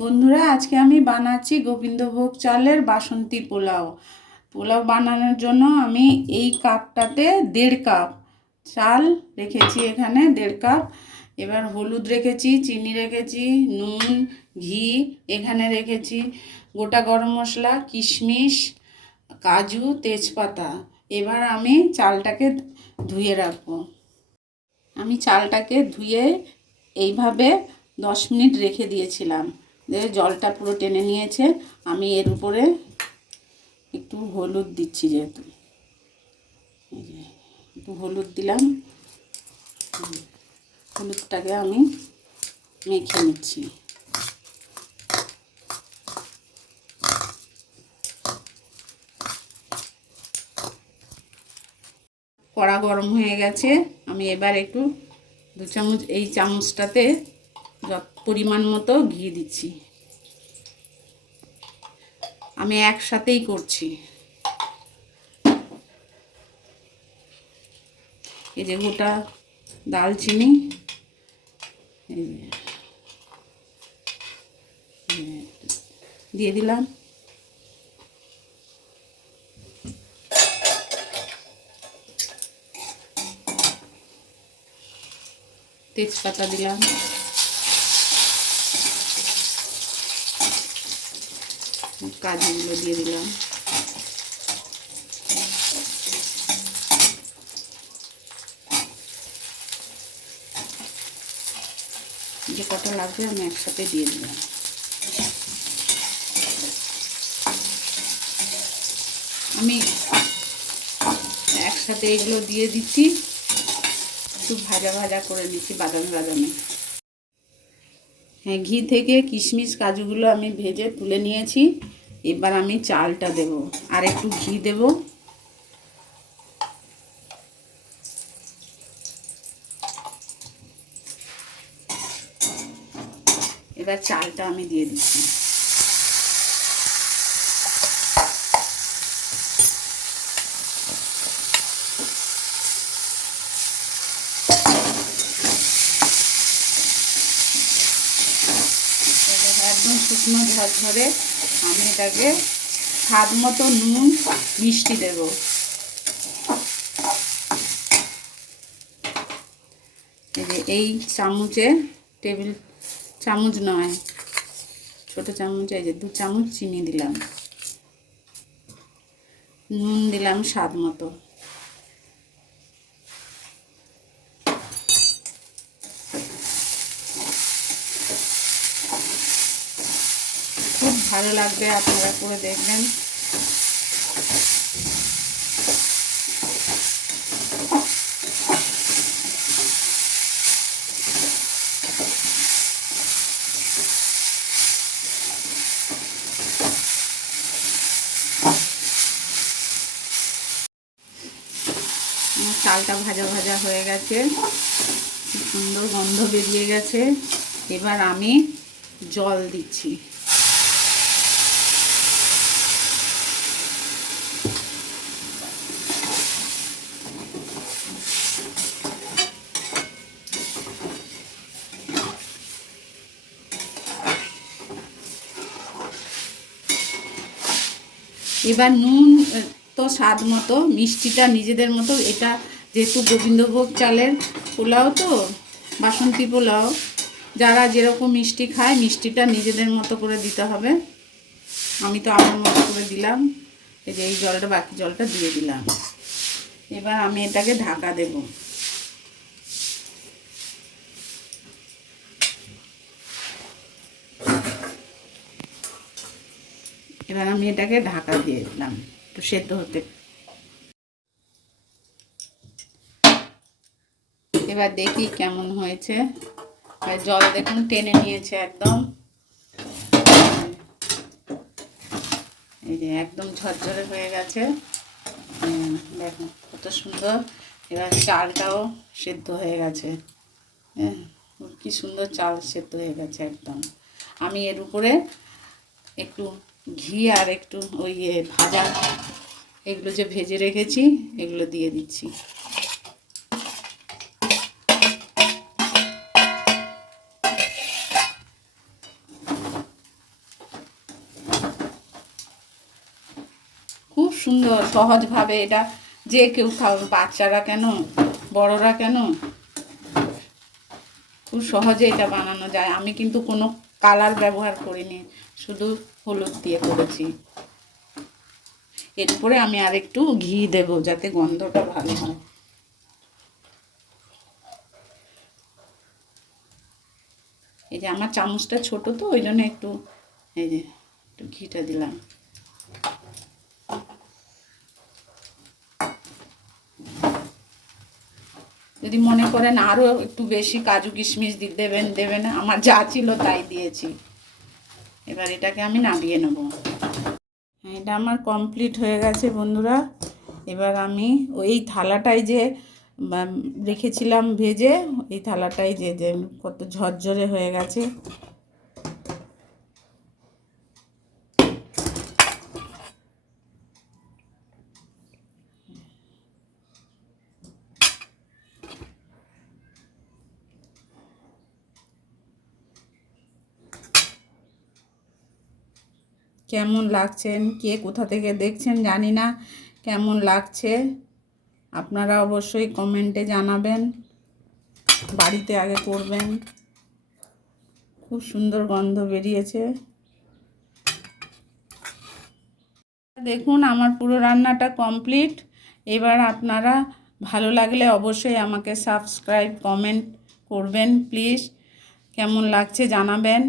বন্ধুরা, আজকে আমি বানাচ্ছি গোবিন্দভোগ চালের বাসন্তী পোলাও। পোলাও বানানোর জন্য আমি এই কাপটাতে 1.5 কাপ চাল রেখেছি, এখানে 1.5 কাপ। এবার হলুদ রেখেছি, চিনি রেখেছি, নুন, ঘি এখানে রেখেছি, গোটা গরম মশলা, কিশমিশ, কাজু, তেজপাতা। এবার আমি চালটাকে ধুয়ে রাখবো। আমি চালটাকে ধুয়ে এইভাবে 10 মিনিট রেখে দিয়েছিলাম। জলটা পুরো টেনে নিয়েছে। আমি এর উপরে একটু হলুদ দিচ্ছি, যেহেতু একটু হলুদ দিলাম। হলুদটাকে আমি মেখে নিচ্ছি। কড়া গরম হয়ে গেছে। আমি এবার একটু 2 চামচ, এই চামচটাতে পরিমাণ মতো ঘি দিচ্ছি। আমি একসাথেই করছি। এই যে গোটা দালচিনি, এই দিয়ে দিলাম। তেজপাতা দিলাম। কাজুগুলো দিয়ে দিলাম। যে কটা লাগবে আমি একসাথে দিয়ে দিলাম। আমি একসাথে এগুলো দিয়ে দিচ্ছি, একটু ভাজা ভাজা করে নিচ্ছি, বাদামি বাদামি। হ্যাঁ, ঘি থেকে কিশমিশ কাজুগুলো আমি ভেজে তুলে নিয়েছি। এবার আমি চালটা দেব, আর একটু ঘি দেব। এবার চালটা আমি দিয়ে দিচ্ছি। একদম শুকনো ঝরঝরে। আমি এটাকে স্বাদ মতো নুন, মিষ্টি দেব। এই যে এই চামচে, টেবিল চামচ নয়, ছোট চামচ, এই যে 2 চামচ চিনি দিলাম। নুন দিলাম স্বাদ মতো। খুব ভালো লাগবে, আপনারা করে দেখবেন। আমার চালটা ভাজা ভাজা হয়ে গেছে, সুন্দর গন্ধ বেরিয়ে গেছে। এবার আমি জল দিচ্ছি। এবার নুন তো স্বাদ মতো, মিষ্টিটা নিজেদের মতো। এটা যেহেতু গোবিন্দভোগ চালের পোলাও, তো বাসন্তী পোলাও, যারা যেরকম মিষ্টি খায় মিষ্টিটা নিজেদের মতো করে দিতে হবে। আমি তো আমার মতো করে দিলাম। এই যে এই জলটা, বাকি জলটা দিয়ে দিলাম। এবার আমি এটাকে ঢাকা দেব। এবার আমি এটাকে ঢাকা দিয়ে দিলাম একটু সেদ্ধ হতে। এবার দেখি কেমন হয়েছে। জল দেখুন টেনে নিয়েছে একদম। এই যে একদম ঝরঝরে হয়ে গেছে, দেখুন কত সুন্দর। এবার চালটাও সেদ্ধ হয়ে গেছে। হ্যাঁ, কি সুন্দর চাল সেদ্ধ হয়ে গেছে একদম। আমি এর উপরে একটু ঘি আর একটু ওই ভাজা, এগুলো যে ভেজে রেখেছি এগুলো দিয়ে দিচ্ছি। সুন্দর সহজভাবে এটা যে কেউ খাবে, বাচ্চারা কেন বড়রা কেন, খুব সহজে এটা বানানো যায়। আমি কিন্তু কোনো কালার ব্যবহার করিনি, শুধু হলুদ দিয়ে করেছি। এরপরে আমি আর একটু ঘি দেব যাতে গন্ধটা ভালো হয়। এই যে আমার চামচটা ছোট তো ওই জন্য একটু এই যে একটু ঘিটা দিলাম। যদি মনে করেন আরও একটু বেশি কাজু কিশমিশ দেবেন, আমার যা ছিল তাই দিয়েছি। এবার এটাকে আমি নামিয়ে নেব। এটা আমার কমপ্লিট হয়ে গেছে বন্ধুরা। এবার আমি ওই থালাটাই যে রেখেছিলাম ভেজে, এই থালাটাই যে কত ঝরঝরে হয়ে গেছে। কেমন লাগছেন, কে কোথা থেকে দেখছেন জানি না, কেমন লাগছে আপনারা অবশ্যই কমেন্টে জানাবেন। বাড়িতে আগে করবেন। খুব সুন্দর গন্ধ বেরিয়েছে। দেখুন আমার পুরো রান্নাটা কমপ্লিট। এবার আপনারা ভালো লাগলে অবশ্যই আমাকে সাবস্ক্রাইব কমেন্ট করবেন প্লিজ। কেমন লাগছে জানাবেন।